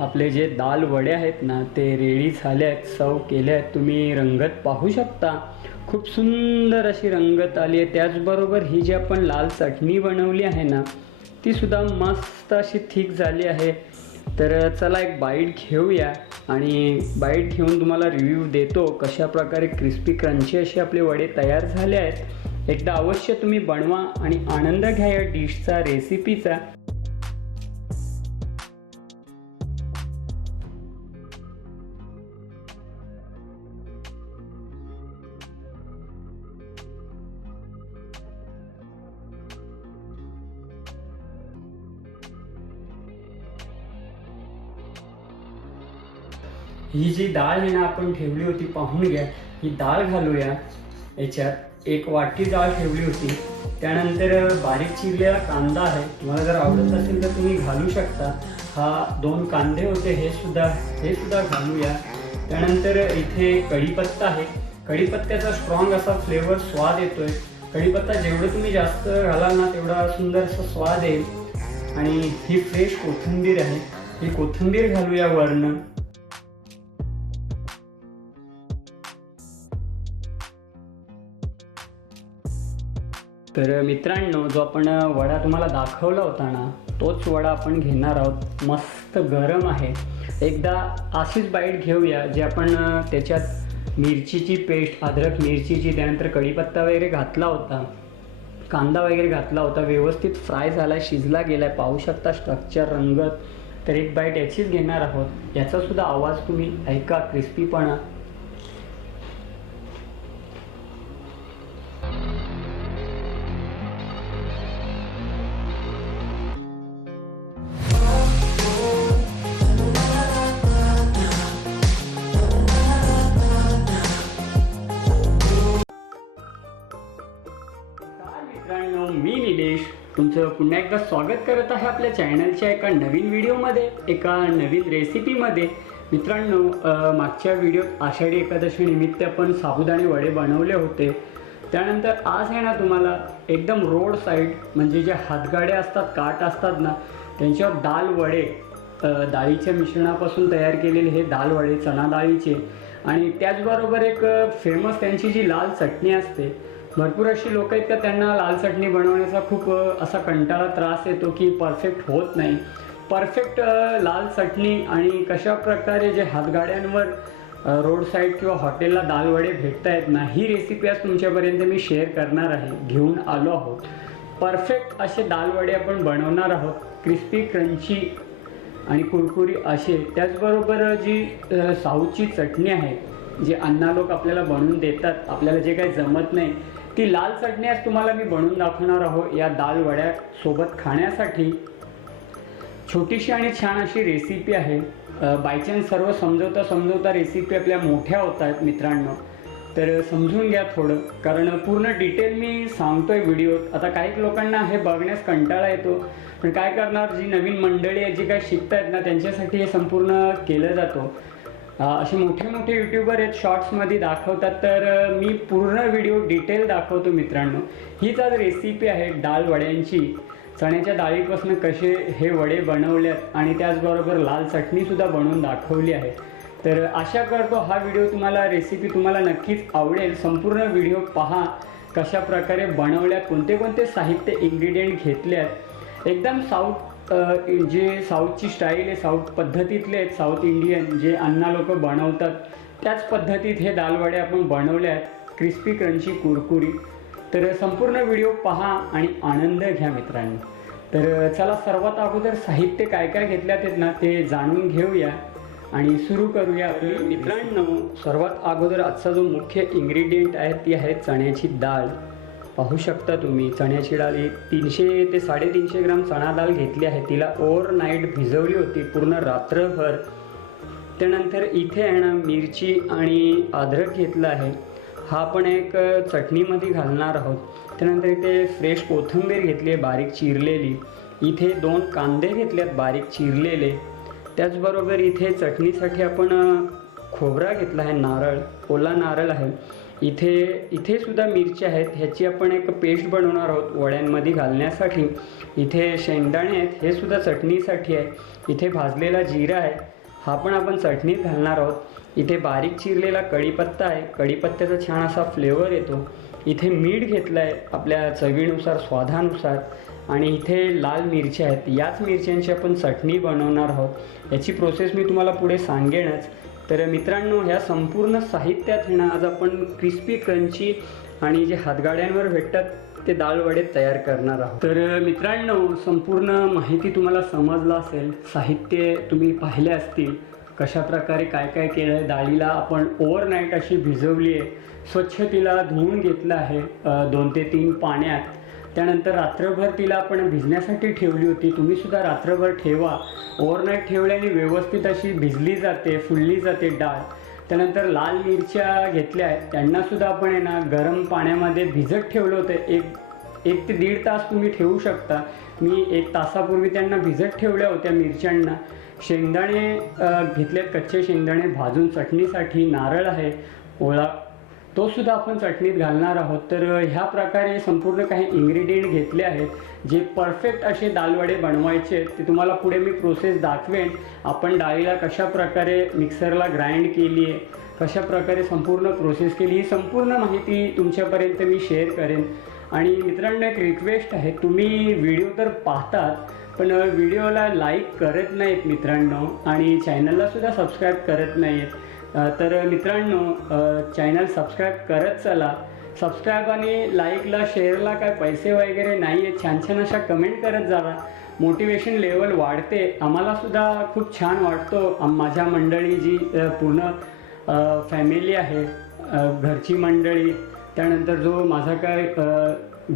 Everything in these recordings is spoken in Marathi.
आपले जे दाल वडे आहेत ना ते रेडी झाले आहेत सव केले आहेत तुम्ही रंगत पाहू शकता. खूप सुंदर अशी रंगत आली आहे. त्याचबरोबर ही जी आपण लाल चटणी बनवली आहे ना ती सुद्धा मस्त अशी थिक झाली आहे. तर चला एक बाईट घेऊया आणि बाईट घेऊन तुम्हाला रिव्ह्यू देतो कशा प्रकारे क्रिस्पी क्रंची असे आपले वडे तयार झाले आहेत. एकदा अवश्य तुम्ही बनवा आणि आनंद घ्या या डिशचा रेसिपीचा ही जी डाळ आहे ना आपण ठेवली होती पाहून घ्या. ही डाळ घालूया. याच्यात एक वाटी डाळ ठेवली होती. त्यानंतर बारीक चिरलेला कांदा आहे. तुम्हाला जर आवडत असेल तर तुम्ही घालू शकता. हा दोन कांदे होते हे सुद्धा हे सुद्धा घालूया. त्यानंतर इथे कढीपत्ता आहे. कढीपत्त्याचा स्ट्रॉंग असा फ्लेवर स्वाद येतोय. कढीपत्ता जेवढं तुम्ही जास्त घालाल ना तेवढा सुंदर असा स्वाद येईल. आणि ही फ्रेश कोथिंबीर आहे. ही कोथिंबीर घालूया वरनं. तर मित्रांनो जो आपण वडा तुम्हाला दाखवला होता ना तोच वडा आपण घेणार आहोत. मस्त गरम आहे. एकदा अशीच बाईट घेऊया जे आपण त्याच्यात मिरचीची पेस्ट अद्रक मिरचीची त्यानंतर कढीपत्ता वगैरे घातला होता कांदा वगैरे घातला होता व्यवस्थित फ्राय झाला शिजला गेलाय पाहू शकता स्ट्रक्चर रंगत. तर एक बाईट याचीच घेणार आहोत. याचासुद्धा आवाज तुम्ही ऐका क्रिस्पीपणा एकदा स्वागत करत आहे आपल्या चॅनलच्या एका नवीन व्हिडिओमध्ये एका नवीन रेसिपीमध्ये. मित्रांनो मागच्या व्हिडिओत आषाढी एकादशी निमित्त आपण साबुदाणे वडे बनवले होते. त्यानंतर आज आहे ना तुम्हाला एकदम रोड साईड म्हणजे जे हातगाड्या असतात काट असतात ना त्यांच्यावर दाल वडे डाळीच्या मिश्रणापासून तयार केलेले हे दाल वडे चणा डाळीचे आणि त्याचबरोबर एक फेमस त्यांची जी लाल चटणी असते भरपूर अशी लोक आहेत का त्यांना लाल चटणी बनवण्याचा खूप असा कंटाळा त्रास येतो की परफेक्ट होत नाही. परफेक्ट लाल चटणी आणि कशा प्रकारे जे हातगाड्यांवर रोड साईड किंवा हॉटेलला दालवडे भेटता येत ना ही रेसिपी आज तुमच्यापर्यंत मी शेअर करणार आहे. घेऊन आलो आहोत. परफेक्ट असे दालवडे आपण बनवणार आहोत. क्रिस्पी क्रंची आणि कुरकुरी असे. त्याचबरोबर जी साऊथची चटणी आहे जे अन्ना लोक आपल्याला बनवून देतात आपल्याला जे काही जमत नाही ती लाल चटणी आज तुम्हाला मी बनवून दाखवणार आहोत या दाल वड्या सोबत खाण्यासाठी. छोटीशी आणि छान अशी रेसिपी आहे. बायचान्स सर्व समजवता समजवता रेसिपी आपल्या मोठ्या होत आहेत मित्रांनो. तर समजून घ्या थोडं. कारण पूर्ण डिटेल मी सांगतोय व्हिडिओत आता काही लोकांना हे बघण्यास कंटाळा येतो. पण काय करणार जी नवीन मंडळी आहे जी काय शिकतायत ना त्यांच्यासाठी हे संपूर्ण केलं जातो. असे मोठे मोठे यूट्यूबर आहेत शॉर्ट्समध्ये दाखवतात. तर मी पूर्ण व्हिडिओ डिटेल दाखवतो मित्रांनो. हीच आज रेसिपी आहे डाल वड्यांची. चण्याच्या डाळीपासून कसे हे वडे बनवल्यात आणि त्याचबरोबर लाल चटणीसुद्धा बनवून दाखवली आहे. तर आशा करतो हा व्हिडिओ तुम्हाला रेसिपी तुम्हाला नक्कीच आवडेल. संपूर्ण व्हिडिओ पहा कशा प्रकारे बनवल्यात कोणते कोणते साहित्य इन्ग्रेडियंट घेतल्यात एकदम साऊथ जे साऊथची स्टाईल आहे साऊथ पद्धतीतले आहेत साऊथ इंडियन जे अण्णा लोक बनवतात त्याच पद्धतीत हे दालवडे आपण बनवले आहेत क्रिस्पी क्रंची कुरकुरी. तर संपूर्ण व्हिडिओ पहा आणि आनंद घ्या मित्रांनो. तर चला सर्वात अगोदर साहित्य काय काय घेतल्यात आहेत ना ते जाणून घेऊया आणि सुरू करूया मित्रांनो सर्वात अगोदर आजचा जो मुख्य इन्ग्रेडियंट आहे ती आहे चण्याची डाळ. पाहू शकता तुम्ही. चण्याची डाळ ही तीनशे ते साडेतीनशे ग्राम चणा डाळ घेतली आहे. तिला ओव्हर नाईट भिजवली होती. पूर्ण रात्रभर. त्यानंतर इथे आहे ना मिरची आणि अद्रक घेतलं आहे. हा पण एक चटणीमध्ये घालणार आहोत. त्यानंतर इथे फ्रेश कोथिंबीर घेतली आहे बारीक चिरलेली. इथे दोन कांदे घेतलेत बारीक चिरलेले. त्याचबरोबर इथे चटणीसाठी आपण खोबरा घेतला आहे नारळ. ओला नारळ आहे. इथे इथे सुद्धा मिरच्या आहेत. ह्याची आपण एक पेस्ट बनवणार आहोत वड्यांमध्ये घालण्यासाठी. इथे शेंगदाणे आहेत हे सुद्धा चटणीसाठी आहे. इथे भाजलेला जिरा आहे हा पण आपण चटणीत घालणार आहोत. इथे बारीक चिरलेला कढीपत्ता आहे. कढीपत्त्याचा छान असा फ्लेवर येतो. इथे मीठ घेतलं आहे आपल्या चवीनुसार स्वादानुसार. आणि इथे लाल मिरच्या आहेत. याच मिरच्यांची आपण चटणी बनवणार आहोत. याची प्रोसेस मी तुम्हाला पुढे सांगेनच. तर मित्रांनो ह्या संपूर्ण साहित्यात हे ना आज आपण क्रिस्पी क्रंची आणि जे हातगाड्यांवर भेटतात ते डाळवडे तयार करणार आहोत. तर मित्रांनो संपूर्ण माहिती तुम्हाला समजलं असेल साहित्य तुम्ही पाहिले असतील कशा प्रकारे काय काय केलं आहे डाळीला आपण ओव्हरनाईट अशी भिजवली आहे स्वच्छ तिला धुवून घेतलं आहे दोन ते तीन पाण्यात. त्यानंतर रात्रभर तिला आपण भिजण्यासाठी ठेवली होती. तुम्ही सुद्धा रात्रभर ठेवा. ओव्हरनाईट ठेवल्याने व्यवस्थित अशी भिजली जाते फुलली जाते डाळ. त्यानंतर लाल मिरच्या घेतल्या. आहेत त्यांनासुद्धा आपण आहे ना गरम पाण्यामध्ये भिजत ठेवलं होतं. एक एक ते दीड तास तुम्ही ठेवू शकता. मी एक तासापूर्वी त्यांना भिजत ठेवल्या होत्या मिरच्यांना. शेंगदाणे घेतले कच्चे शेंगदाणे भाजून चटणीसाठी. नारळ आहे. ओळा तो सुद्धा आपण चटणीत घालणार आहोत. तर ह्या प्रकारे संपूर्ण काही इन्ग्रेडियंट घेतले आहेत. जे परफेक्ट असे दालवडे बनवायचे आहेत ते तुम्हाला पुढे मी प्रोसेस दाखवेन. आपण डाळीला कशा प्रकारे मिक्सरला ग्राइंड केली आहे कशा प्रकारे संपूर्ण प्रोसेस केली ही संपूर्ण माहिती तुमच्यापर्यंत मी शेअर करेन. आणि मित्रांनो एक रिक्वेस्ट आहे तुम्ही व्हिडिओ तर पाहतात पण व्हिडिओला लाईक करत नाहीत मित्रांनो. आणि चॅनलला सुद्धा सबस्क्राईब करत नाहीत. आहेत तर मित्रांनो चॅनल सबस्क्राईब करत चला. सबस्क्राईब आणि लाईकला शेअरला काय पैसे वगैरे नाही आहेत छान छान अशा कमेंट करत जावा. मोटिवेशन लेवल वाढते. आम्हालासुद्धा खूप छान वाटतो. माझ्या मंडळी जी पूर्ण फॅमिली आहे घरची मंडळी त्यानंतर जो माझा काय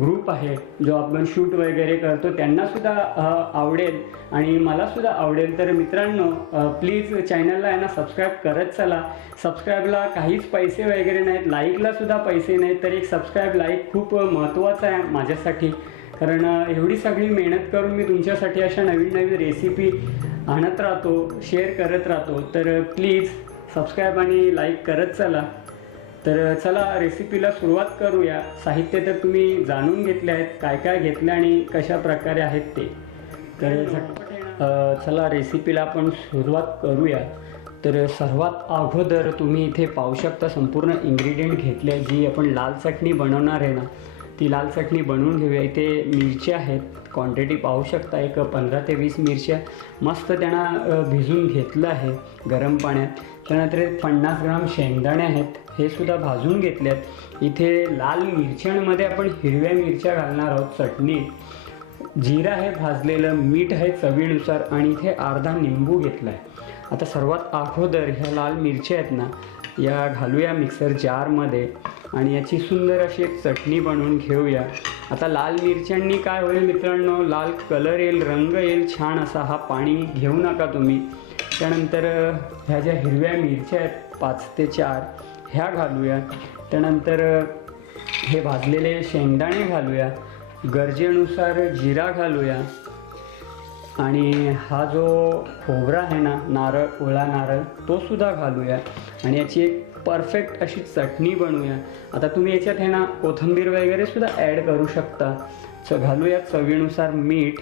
ग्रुप आहे जो आपण शूट वगैरे करतो त्यांनासुद्धा आवडेल. आणि मलासुद्धा आवडेल. तर मित्रांनो प्लीज चॅनलला आहे ना सबस्क्राईब करत चला. सबस्क्राईबला काहीच पैसे वगैरे नाहीत. लाईकला सुद्धा पैसे नाहीत. तर एक सबस्क्राईब लाईक खूप महत्त्वाचं आहे माझ्यासाठी. कारण एवढी सगळी मेहनत करून मी तुमच्यासाठी अशा नवीन नवीन रेसिपी आणत राहतो शेअर करत राहतो. तर प्लीज सबस्क्राईब आणि लाईक करत चला. तर चला रेसिपीला सुरुवात करूया. साहित्य तर तुम्ही जाणून घेतले आहेत काय काय घेतलं आणि कशा प्रकारे आहेत ते. तर चला रेसिपीला आपण सुरुवात करूया. तर सर्वात अगोदर तुम्ही इथे पाहू शकता संपूर्ण इन्ग्रेडियंट घेतले जी आपण लाल चटणी बनवणार आहे ना ती लाल चटणी बनवून घेऊया. इथे मिरच्या आहेत. क्वांटिटी पाहू शकता एक पंधरा ते वीस मिरच्या. मस्त त्यांना भिजून घेतलं आहे गरम पाण्यात. त्यानंतर एक पन्नास ग्राम शेंगदाणे आहेत. हे सुद्धा भाजून घेतले आहेत इथे लाल मिरच्यांमध्ये आपण हिरव्या मिरच्या घालणार आहोत चटणी. जिरा हे भाजलेलं मीठ आहे चवीनुसार आणि इथे अर्धा निंबू घेतला आहे आता सर्वात अगोदर ह्या लाल मिरच्या आहेत ना या घालूया मिक्सर जारमध्ये आणि याची सुंदर अशी एक चटणी बनवून घेऊया. आता लाल मिरच्यांनी काय होईल मित्रांनो? लाल कलर येईल रंग येईल छान असा हा पाणी घेऊ नका तुम्ही. त्यानंतर ह्या ज्या हिरव्या मिरच्या आहेत पाच ते चार ह्या घालूया. त्यानंतर हे भाजलेले शेंगदाणे घालूया. गरजेनुसार जिरा घालूया. आणि हा जो खोबरा आहे ना नारळ ओला नारळ तो सुद्धा घालूया. आणि याची एक परफेक्ट अशी चटणी बनवूया. आता तुम्ही याच्यात आहे ना कोथिंबीर वगैरे सुद्धा ॲड करू शकता. च घालूया चवीनुसार मीठ.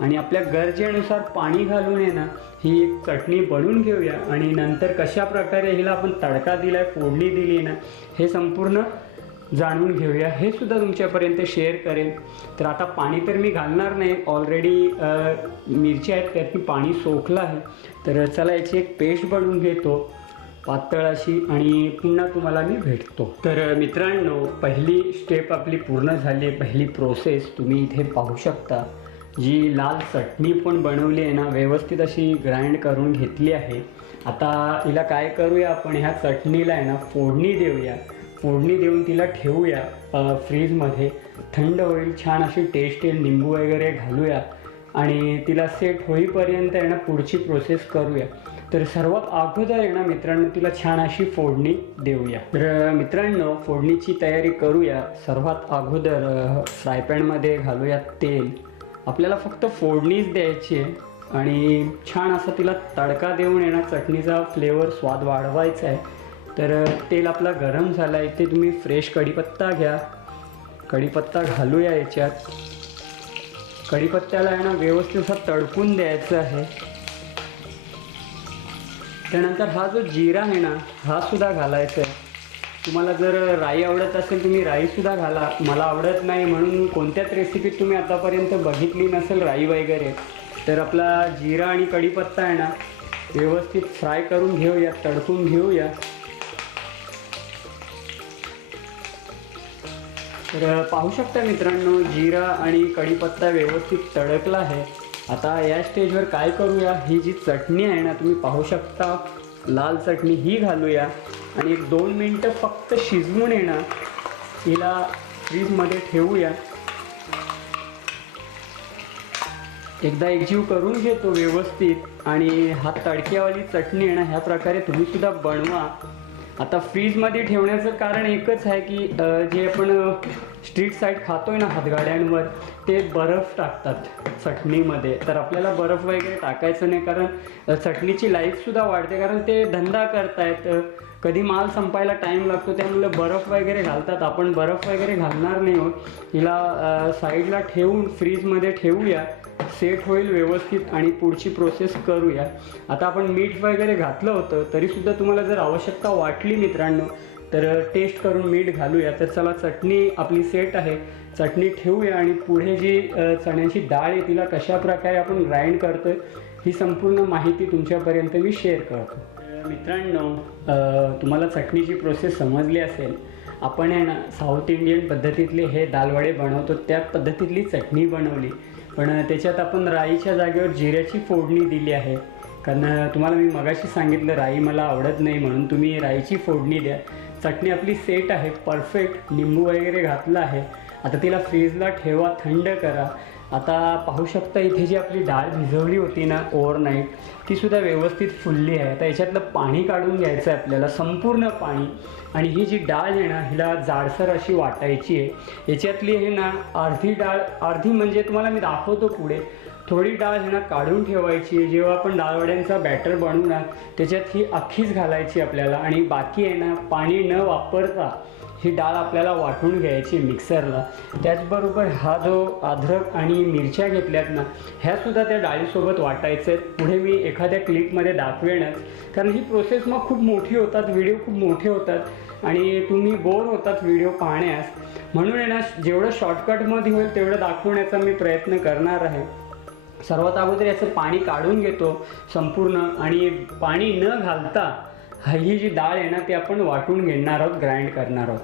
आणि आपल्या गरजेनुसार पाणी घालून आहे ना ही एक चटणी बनवून घेऊया. आणि नंतर कशा प्रकारे हिला आपण तडका दिला आहे फोडणी दिली आहे ना हे संपूर्ण जाणून घेऊया. हे सुद्धा तुमच्यापर्यंत शेअर करेन. तर आता पाणी तर मी घालणार नाही. ऑलरेडी मिरची आहेत त्यात मी पाणी सोखलं आहे. तर चला याची एक पेस्ट बनवून घेतो. पातळ अशी आणि पुन्हा तुम्हाला मी भेटतो. तर मित्रांनो पहिली स्टेप आपली पूर्ण झाली आहे. पहिली प्रोसेस तुम्ही इथे पाहू शकता. जी लाल चटणी पण बनवली आहे ना व्यवस्थित अशी ग्राइंड करून घेतली आहे. आता हिला काय करूया आपण? ह्या चटणीला आहे ना फोडणी देऊया. फोडणी देऊन तिला ठेवूया फ्रीजमध्ये. थंड होईल छान अशी टेस्ट येईल निंबू वगैरे घालूया आणि तिला सेट होईपर्यंत येणं ना पुढची प्रोसेस करूया. तर सर्वात अगोदर येणं ना मित्रांनो तिला छान अशी फोडणी देऊया. तर मित्रांनो फोडणीची तयारी करूया. सर्वात अगोदर फ्रायपॅनमध्ये घालूया तेल. आपल्याला फक्त फोडणीच द्यायची आहे आणि छान असा तिला तडका देऊन येणं चटणीचा फ्लेवर स्वाद वाढवायचा आहे. तर तेल आपला गरम झाला आहे ते तुम्ही फ्रेश कढीपत्ता घ्या. कढीपत्ता घालूया याच्यात. कढीपत्त्याला आहे ना व्यवस्थित असं तडकून द्यायचं आहे. त्यानंतर हा जो जिरा आहे ना हा सुद्धा घालायचा आहे. तुम्हाला जर राई आवडत असेल तुम्ही राईसुद्धा घाला. मला आवडत नाही म्हणून कोणत्याच रेसिपीत तुम्ही आतापर्यंत बघितली नसेल राई वगैरे तर आपला जिरा आणि कढीपत्ता आहे ना व्यवस्थित फ्राय करून घेऊया तडकून घेऊया. तर पाहू शकता मित्रांनो जिरा आणि कढीपत्ता व्यवस्थित तडकला आहे. आता या स्टेजवर काय करूया? ही जी चटणी आहे ना तुम्ही पाहू शकता. लाल चटणी ही घालूया. आणि एक दोन मिनटं फक्त शिजवून येणार हिला फ्रीजमध्ये ठेवूया. एकदा एकजीव करून घेतो व्यवस्थित. आणि हा तडक्यावाली चटणी आहे ना ह्या प्रकारे तुम्ही सुद्धा बनवा. आता फ्रीजमध्ये ठेवण्याचं कारण एकच आहे की जे आपण स्ट्रीट साईड खातोय ना हातगाड्यांवर ते बर्फ टाकतात चटणीमध्ये. तर आपल्याला बर्फ वगैरे टाकायचं नाही कारण चटणीची लाईफसुद्धा वाढते कारण ते धंदा करतायत. कधी माल संपायला टाईम लागतो त्यामुळे बर्फ वगैरे घालतात. आपण बर्फ वगैरे घालणार नाही होत हिला साईडला ठेवून फ्रीजमध्ये ठेवूया. सेट होईल व्यवस्थित आणि पुढची प्रोसेस करूया. आता आपण मीठ वगैरे घातलं होतं तरीसुद्धा तुम्हाला जर आवश्यकता वाटली मित्रांनो तर टेस्ट करून मीठ घालूया. तर चला चटणी आपली सेट आहे. चटणी ठेवूया आणि पुढे जी चण्याची डाळ आहे तिला कशा प्रकारे आपण ग्राइंड करतोय ही संपूर्ण माहिती तुमच्यापर्यंत मी शेअर करतो. मित्रांनो तुम्हाला चटणीची प्रोसेस समजली असेल. आपण आहे ना साऊथ इंडियन पद्धतीतले हे दालवडे बनवतो त्या पद्धतीतली चटणी बनवली. पण त्याच्यात आपण राईच्या जागेवर जिऱ्याची फोडणी दिली आहे. कारण तुम्हाला मी मगाशी सांगितलं राई मला आवडत नाही म्हणून तुम्ही राईची फोडणी द्या. चटणी आपली सेट आहे परफेक्ट लिंबू वगैरे घातलं आहे. आता तिला फ्रीजला ठेवा थंड करा. आता पाहू शकता इथे जी आपली डाळ भिजवली होती ना ओव्हरनाईट ती सुद्धा व्यवस्थित फुलली आहे. आता याच्यातलं पाणी काढून घ्यायचं आहे आपल्याला संपूर्ण पाणी. आणि ही जी डाळ आहे ना हिला जाडसर अशी वाटायची आहे. याच्यातली हे ना अर्धी डाळ अर्धी म्हणजे तुम्हाला मी दाखवतो पुढे. थोडी डाळ आहे ना काढून ठेवायची जेव्हा आपण डाळवड्यांचा बॅटर बनवणार त्याच्यात ही अख्खीच घालायची आपल्याला आणि बाकी आहे ना पाणी न वापरता ही डाळ आपल्याला वाटून घ्यायची मिक्सरला त्याचबरोबर हा जो अद्रक आणि मिरच्या घेतल्यात ना ह्यासुद्धा त्या डाळीसोबत वाटायचं आहेत पुढे मी एखाद्या क्लिपमध्ये दाखवेनच. कारण ही प्रोसेस मग खूप मोठी होतात व्हिडिओ खूप मोठे होतात आणि तुम्ही बोर होतात व्हिडिओ पाहण्यास. म्हणून आहे ना जेवढं शॉर्टकटमध्ये होईल तेवढं दाखवण्याचा मी प्रयत्न करणार आहे. सर्वात अगोदर याचं पाणी काढून घेतो संपूर्ण आणि पाणी न घालता ही जी डाळ आहे ना ती आपण वाटून घेणार आहोत ग्राइंड करणार आहोत.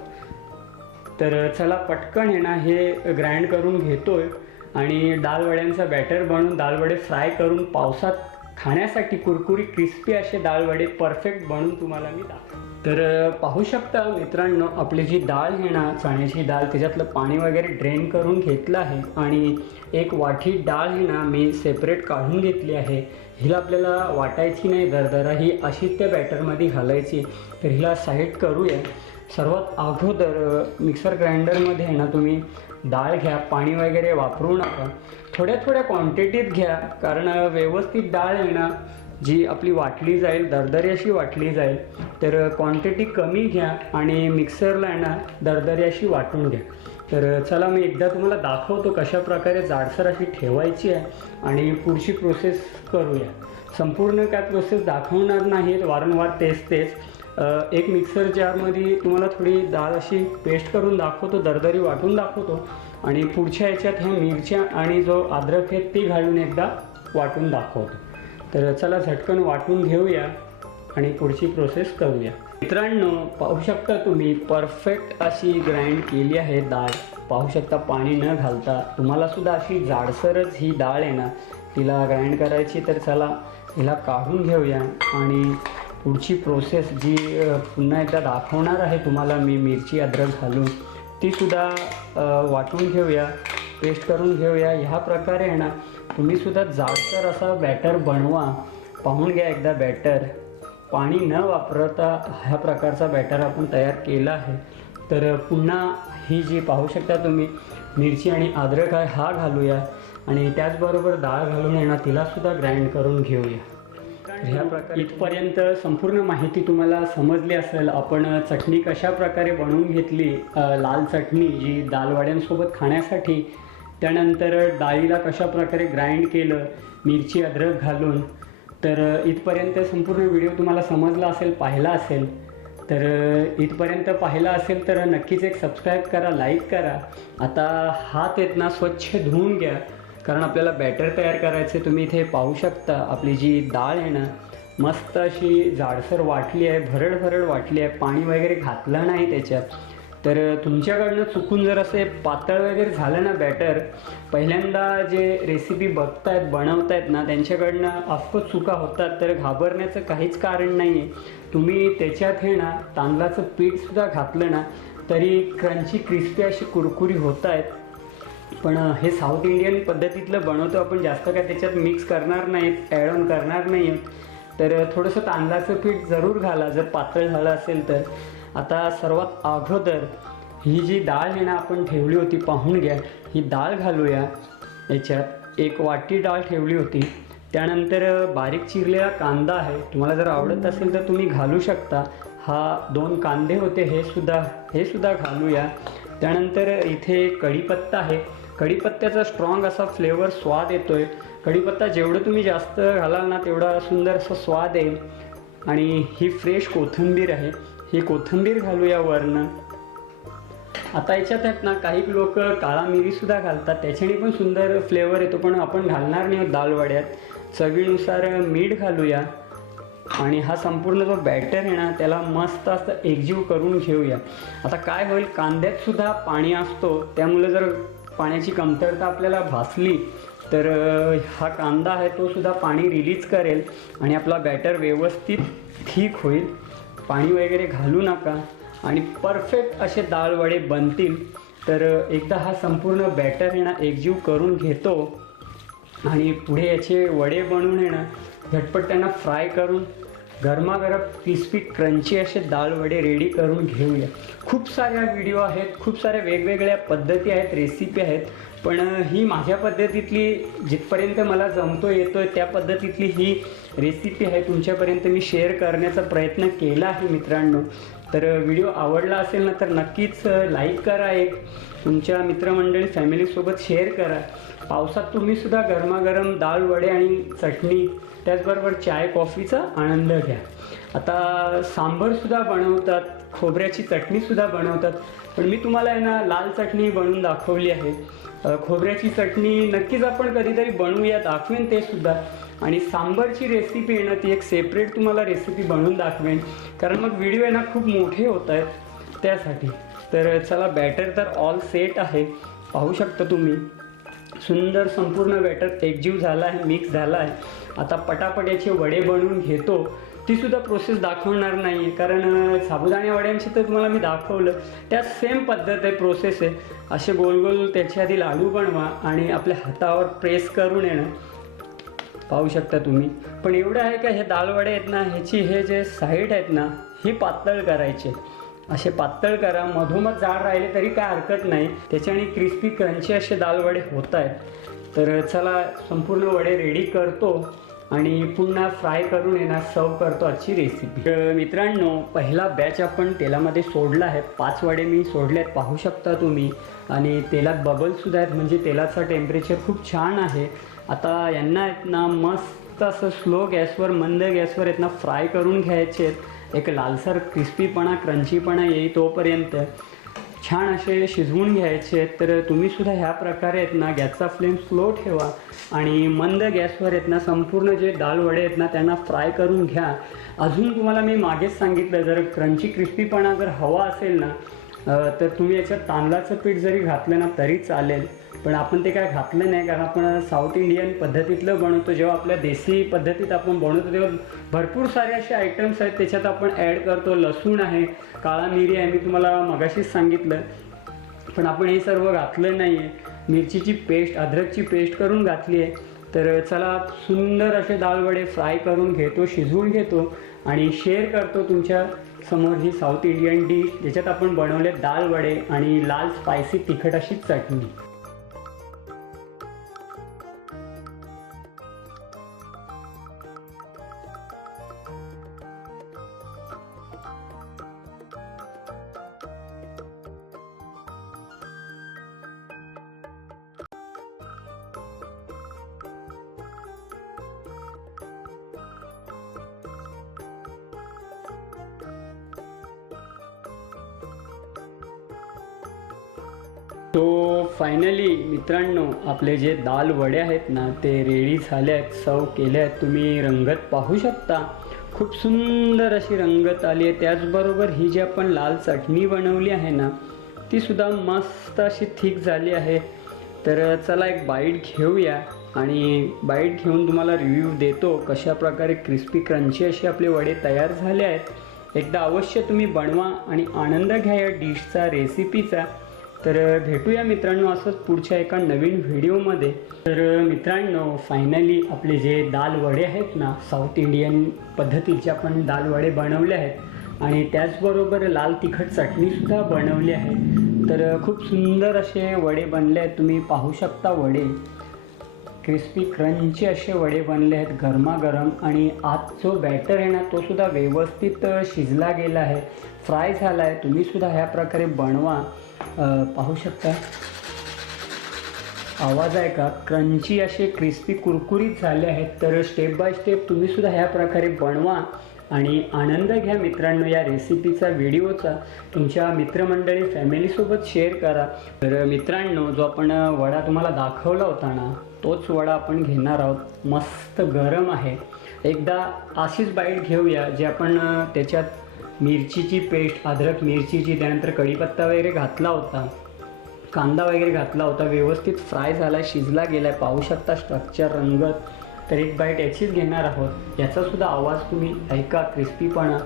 तर चला पटकन आहे ना हे ग्राइंड करून घेतोय आणि डाळवड्यांचा बॅटर बनवून डाळवडे फ्राय करून पावसात खाण्यासाठी कुरकुरी क्रिस्पी असे डाळवडे परफेक्ट बनवून तुम्हाला मी दाखवतो. तर पाहू शकता मित्रांनो आपली जी डाळ आहे ना चण्याची डाळ त्याच्यातलं पाणी वगैरे ड्रेन करून घेतलं आहे आणि एक वाटी डाळ आहे ना मी सेपरेट काढून घेतली आहे. हिला आपल्याला वाटायची नाही दरदरा ही अशीच त्या बॅटरमध्ये घालायची. तर हिला साईड करूया. सर्वात अगोदर मिक्सर ग्राइंडरमध्ये आहे ना तुम्ही डाळ घ्या पाणी वगैरे वापरू नका. थोड्या थोड्या क्वांटिटीत घ्या कारण व्यवस्थित डाळ आहे ना जी आपली वाटली जाईल दरदरी अशी वाटली जाईल तर क्वांटिटी कमी घ्या आणि मिक्सरला आहे ना दरदरी अशी वाटून घ्या. तर चला मी एकदा तुम्हाला दाखवतो कशा प्रकारे जाडसर अशी ठेवायची आहे आणि पुढची प्रोसेस करूया. संपूर्ण काय प्रोसेस दाखवणार नाहीत वारंवार तेच तेच. एक मिक्सर जारमध्ये तुम्हाला थोडी डाळ अशी पेस्ट करून दाखवतो दरदरी वाटून दाखवतो. आणि पुढच्या याच्यात ह्या मिरच्या आणि जो अद्रक आहे ती घालून एकदा वाटून दाखवतो. तर चला झटकन वाटून घेऊया आणि पुढची प्रोसेस करूया. मित्रांनो पाहू शकता तुम्ही परफेक्ट अशी ग्राइंड केली आहे डाळ. पाहू शकता पाणी न घालता. तुम्हाला सुद्धा अशी जाडसरच ही डाळ आहे ना तिला ग्राइंड करायची तर चला हिला काढून घेऊया. आणि पुढची प्रोसेस जी पुन्हा एकदा दाखवणार आहे तुम्हाला मी मिरची अद्रक घालून तीसुद्धा वाटून घेऊया पेस्ट करून घेऊया. ह्या प्रकारे आहे ना तुम्हीसुद्धा जाडसर असा बॅटर बनवा. पाहून घ्या एकदा बॅटर पाणी न वापरता ह्या प्रकारचा बॅटर आपण तयार केला आहे. तर पुन्हा ही जी पाहू शकता तुम्ही मिरची आणि अद्रक आहे हा घालूया. आणि त्याचबरोबर डाळ घालून येणार तिलासुद्धा ग्राइंड करून घेऊया. ह्या प्रकारे इथपर्यंत संपूर्ण माहिती तुम्हाला समजली असेल. आपण चटणी कशा प्रकारे बनवून घेतली लाल चटणी जी दालवड्यांसोबत खाण्यासाठी त्यानंतर डाळीला कशा प्रकारे ग्राइंड केलं मिरची अद्रक घालून तर इथपर्यंत संपूर्ण व्हिडिओ तुम्हाला समजला असेल पाहिला असेल तर इथपर्यंत पाहिला असेल तर नक्कीच एक सबस्क्राईब करा लाईक करा. आता हात आहेत ना स्वच्छ धुवून घ्या कारण आपल्याला बॅटर तयार करायचे तुम्ही इथे पाहू शकता. आपली जी डाळ आहे ना मस्त अशी जाडसर वाटली आहे भरड भरड वाटली आहे पाणी वगैरे घातलं नाही त्याच्यात. तर तुमच्याकडनं चुकून जर असे पातळ वगैरे झालं ना बॅटर पहिल्यांदा जे रेसिपी बघतायत बनवतायत ना त्यांच्याकडनं ऑफकोर्स चुका होतात. तर घाबरण्याचं काहीच कारण नाही आहे तुम्ही त्याच्यात हे ना तांदळाचं पीठसुद्धा घातलं ना तरी क्रंची क्रिस्पी अशी कुरकुरी होत आहेत पण हे साऊथ इंडियन पद्धतीतलं बनवतो आपण जास्त काय त्याच्यात मिक्स करणार नाहीत ॲड ऑन करणार नाही तर थोडंसं तांदळाचं पीठ जरूर घाला जर पातळ झालं असेल तर. आता सर्वात अगोदर ही जी डाळ आहे ना आपण ठेवली होती पाहून घ्या. ही डाळ घालूया. याच्यात एक वाटी डाळ ठेवली होती. त्यानंतर बारीक चिरलेला कांदा आहे. तुम्हाला जर आवडत असेल तर तुम्ही घालू शकता. हा दोन कांदे होते हे सुद्धा हे सुद्धा घालूया. त्यानंतर इथे कढीपत्ता आहे. कढीपत्त्याचा स्ट्रॉंग असा फ्लेवर स्वाद येतो आहे कढीपत्ता जेवढं तुम्ही जास्त घालाल ना तेवढा सुंदर असा स्वाद येईल. आणि ही फ्रेश कोथिंबीर आहे. ही कोथिंबीर घालूया वरनं. आता याच्यात आहेत ना काही लोक काळा मिरीसुद्धा घालतात. त्याच्याने पण सुंदर फ्लेवर येतो पण आपण घालणार नाही दालवड्यात. चवीनुसार मीठ घालूया. आणि हा संपूर्ण जो बॅटर आहे ना त्याला मस्त असं एकजीव करून घेऊया. आता काय होईल कांद्यातसुद्धा पाणी असतो. त्यामुळे जर पाण्याची कमतरता आपल्याला भासली तर हा कांदा आहे तोसुद्धा पाणी रिलीज करेल. आणि आपला बॅटर व्यवस्थित ठीक होईल. पाणी वगैरे घालू नका आणि परफेक्ट असे दाळवडे बनतील. तर एकदा हा संपूर्ण बॅटर आहे ना एकजीव करून घेतो. आणि पुढे याचे वडे बनवून आहे ना झटपट त्यांना फ्राय करून गरमागरम क्रिस्पी क्रंची असे दाळवडे रेडी करून घेऊया. खूप साऱ्या व्हिडिओ आहेत खूप साऱ्या वेगवेगळ्या पद्धती आहेत रेसिपी आहेत. पण ही माझ्या पद्धतीतली जिथपर्यंत मला जमतो येतो त्या पद्धतीतली ही रेसिपी आहे तुमच्यापर्यंत मी शेअर करण्याचा प्रयत्न केला आहे मित्रांनो. तर व्हिडिओ आवडला असेल ना तर नक्कीच लाईक करा एक. तुमच्या मित्रमंडळी फॅमिलीसोबत शेअर करा. पावसात तुम्हीसुद्धा गरमागरम दाल वडे आणि चटणी त्याचबरोबर चाय कॉफीचा आनंद घ्या. आता सांबरसुद्धा बनवतात खोबऱ्याची चटणीसुद्धा बनवतात. पण मी तुम्हाला आहे ना लाल चटणी बनवून दाखवली आहे. खोबऱ्याची चटणी नक्कीच आपण कधीतरी बनवूया दाखवेन ते सुद्धा. आणि सांबरची रेसिपी आहे ना ती एक सेपरेट तुम्हाला रेसिपी बनवून दाखवेन. कारण मग व्हिडिओ आहे ना खूप मोठे होत आहेत त्यासाठी. तर चला बॅटर तर ऑल सेट आहे. पाहू शकता तुम्ही. सुंदर संपूर्ण बॅटर एकजीव झाला आहे मिक्स झाला आहे. आता पटापट याचे वडे बनवून घेतो. ती सुद्धा प्रोसेस दाखवणार नाही आहे कारण साबुदाणे वड्यांची तर तुम्हाला मी दाखवलं. त्या सेम पद्धत आहे प्रोसेस आहे. असे गोल गोल त्याच्या आधी लाडू बनवा आणि आपल्या हातावर प्रेस करून येणं. पाहू शकता तुम्ही. पण एवढं आहे का हे दालवडे आहेत ना ह्याची हे जे साईड आहेत ना हे पातळ करायचे असे पातळ करा मधोमध जाड राहिले तरी काय हरकत नाही. त्याच्याने क्रिस्पी क्रंची असे दालवडे होत आहेत. तर चला संपूर्ण वडे रेडी करतो. आणि पुन्हा फ्राय करून येणार सर्व करतो आजची रेसिपी मित्रांनो पहिला बॅच आपण तेलामध्ये सोडला आहे. पाच वडे मी सोडले आहेत पाहू शकता तुम्ही. आणि तेलात बबलसुद्धा आहेत म्हणजे तेलाचं टेम्परेचर खूप छान आहे. आता यांना आहेत ना मस्त असं स्लो गॅसवर मंद गॅसवर आहेत ना फ्राय करून घ्यायचे आहेत. एक लालसर क्रिस्पीपणा क्रंचीपणा येई तोपर्यंत. छान असे शिजवून घ्यायचे आहेत तर तुम्ही सुद्धा ह्या प्रकारे आहेत ना गॅसचा फ्लेम स्लो ठेवा आणि मंद गॅसवर आहेत ना संपूर्ण जे दाल वडे आहेत ना त्यांना फ्राय करून घ्या. अजून तुम्हाला मी मागेच सांगितलं जर क्रंची क्रिस्पीपणा जर हवा असेल ना तर तुम्ही याच्यात तांदळाचं पीठ जरी घातलं ना तरी चालेल. पण आपण ते काय घातलं नाही कारण आपण साऊथ इंडियन पद्धतीतलं बनवतो. जेव्हा आपल्या देसी पद्धतीत आपण बनवतो तेव्हा भरपूर सारे असे आयटम्स आहेत. त्याच्यात आपण ॲड करतो. लसूण आहे काळा मिरी आहे मी तुम्हाला मगाशीच सांगितलं. पण आपण हे सर्व घातलं नाही आहे मिरचीची पेस्ट अद्रकची पेस्ट करून घातली आहे. तर चला सुंदर असे दालवडे फ्राय करून घेतो शिजवून घेतो आणि शेअर करतो तुमच्यासमोर ही साऊथ इंडियन डिश ज्याच्यात आपण बनवले दाल वडे आणि लाल स्पायसी तिखट अशी चटणी. तो फायनली मित्रांनो आपले जे दाल वडे आहेत ना ते रेडी झाले आहेत सर्व केले आहेत. तुम्ही रंगत पाहू शकता. खूप सुंदर अशी रंगत आली आहे. त्याचबरोबर ही जी आपण लाल चटणी बनवली आहे ना ती सुद्धा मस्त अशी थिक झाली आहे. तर चला एक बाईट घेऊया आणि बाईट घेऊन तुम्हाला रिव्ह्यू देतो कशा प्रकारे क्रिस्पी क्रंची असे आपले वडे तयार झाले आहेत. एकदा अवश्य तुम्ही बनवा आणि आनंद घ्या या डिशचा रेसिपीचा तर भेटूया मित्रांनो असंच पुढच्या एका नवीन व्हिडिओमध्ये. तर मित्रांनो फायनली आपले जे दाल वडे आहेत ना साऊथ इंडियन पद्धतीचे आपण दाल वडे बनवले आहेत. आणि त्याचबरोबर लाल तिखट चटणीसुद्धा बनवली आहे. तर खूप सुंदर असे वडे बनले आहेत. तुम्ही पाहू शकता वडे. क्रिस्पी क्रंची असे वडे बनले आहेत गरमागरम. आणि आत जो बॅटर आहे ना तो सुद्धा व्यवस्थित शिजला गेला आहे. फ्राय झाला आहे. तुम्हीसुद्धा ह्या प्रकारे बनवा. पाहू शकता. आवाज आहे का? क्रंची असे क्रिस्पी कुरकुरीत झाले आहेत. तर स्टेप बाय स्टेप तुम्हीसुद्धा ह्या प्रकारे बनवा आणि आनंद घ्या मित्रांनो या रेसिपीचा व्हिडिओचा तुमच्या मित्रमंडळी फॅमिलीसोबत शेअर करा. तर मित्रांनो जो आपण वडा तुम्हाला दाखवला होता ना तोच वडा आपण घेणार आहोत. मस्त गरम आहे. एकदा अशीच बाईट घेऊया जे आपण त्याच्यात मिरचीची पेस्ट अद्रक मिरचीची त्यानंतर कढीपत्ता वगैरे घातला होता. कांदा वगैरे घातला होता. व्यवस्थित फ्राय झाला शिजला गेला आहे पाहू शकता स्ट्रक्चर रंगत तर एक बाईट याचीच घेणार आहोत. याचासुद्धा आवाज तुम्ही ऐका क्रिस्पीपणा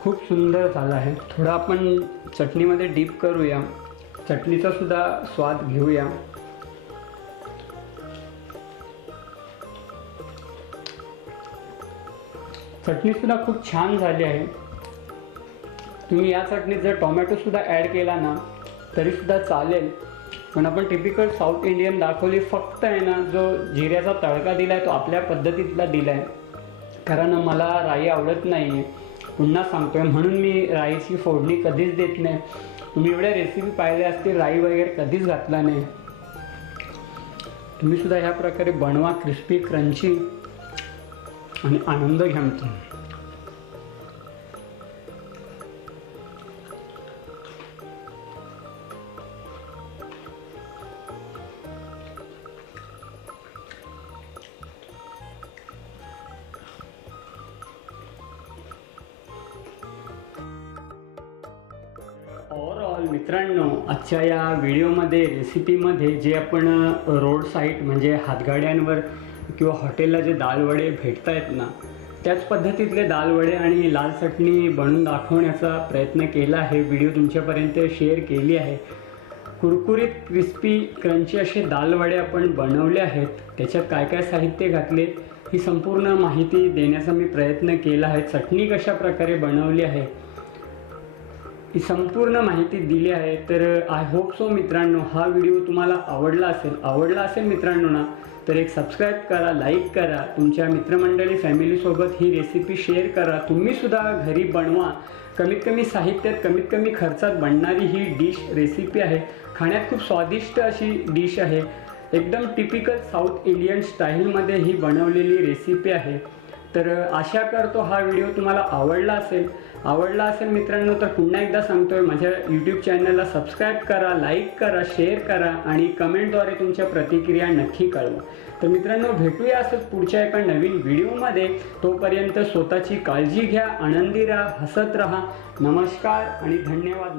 खूप सुंदर झाला आहे. थोडा आपण चटणीमध्ये डीप करूया. चटणीचा सुद्धा स्वाद घेऊया. चटणीसुद्धा खूप छान झाली आहे. तुम्ही या चटणीत जर टोमॅटोसुद्धा ॲड केला ना तरीसुद्धा चालेल. पण आपण टिपिकल साऊथ इंडियन दाखवली फक्त आहे ना जो जिऱ्याचा तडका दिला आहे तो आपल्या पद्धतीतला दिला आहे कारण मला राई आवडत नाही आहे पुन्हा सांगतो आहे म्हणून मी राईची फोडणी कधीच देत नाही. तुम्ही एवढ्या रेसिपी पाहिल्या असतील राई वगैरे कधीच घातला नाही. तुम्ही सुद्धा ह्या प्रकारे बनवा क्रिस्पी क्रंची आणि आनंद घ्या मित्रांनो. ओवरऑल मित्रांनो आजच्या या व्हिडिओमध्ये रेसिपीमध्ये जे आपण रोड साईड म्हणजे हातगाड्यांवर किंवा हॉटेलला जे दालवडे भेटत आहेत ना त्याच पद्धतीतले दालवडे आणि लाल चटणी बनवून दाखवण्याचा प्रयत्न केला आहे. व्हिडिओ तुमच्यापर्यंत शेअर केली आहे. कुरकुरीत क्रिस्पी क्रंची असे दालवडे आपण बनवले आहेत. त्याच्यात काय काय साहित्य घातले ही संपूर्ण माहिती देण्याचा मी प्रयत्न केला आहे. चटणी कशा प्रकारे बनवली आहे ही संपूर्ण माहिती दिली आहे. तर आय होप सो मित्रांनो हा व्हिडिओ तुम्हाला आवडला असेल. आवडला असेल मित्रांनो ना तर एक सबस्क्राईब करा लाईक करा. तुमच्या मित्रमंडळी फॅमिलीसोबत ही रेसिपी शेअर करा. तुम्हीसुद्धा घरी बनवा. कमीत कमी साहित्यात कमीत कमी खर्चात बनणारी ही डिश रेसिपी आहे. खाण्यात खूप स्वादिष्ट अशी डिश आहे. एकदम टिपिकल साऊथ इंडियन स्टाईलमध्ये ही बनवलेली रेसिपी आहे. तर आशा करतो हा व्हिडिओ तुम्हाला आवडला असेल. आवडला असेल मित्रांनो तर पुन्हा एकदा सांगतोय माझ्या यूट्यूब चॅनलला सबस्क्राईब करा लाईक करा शेअर करा आणि कमेंटद्वारे तुमच्या प्रतिक्रिया नक्की कळवा. तर मित्रांनो भेटूया असंच पुढच्या एका नवीन व्हिडिओमध्ये. तोपर्यंत स्वतःची काळजी घ्या आनंदी राहा हसत राहा. नमस्कार आणि धन्यवाद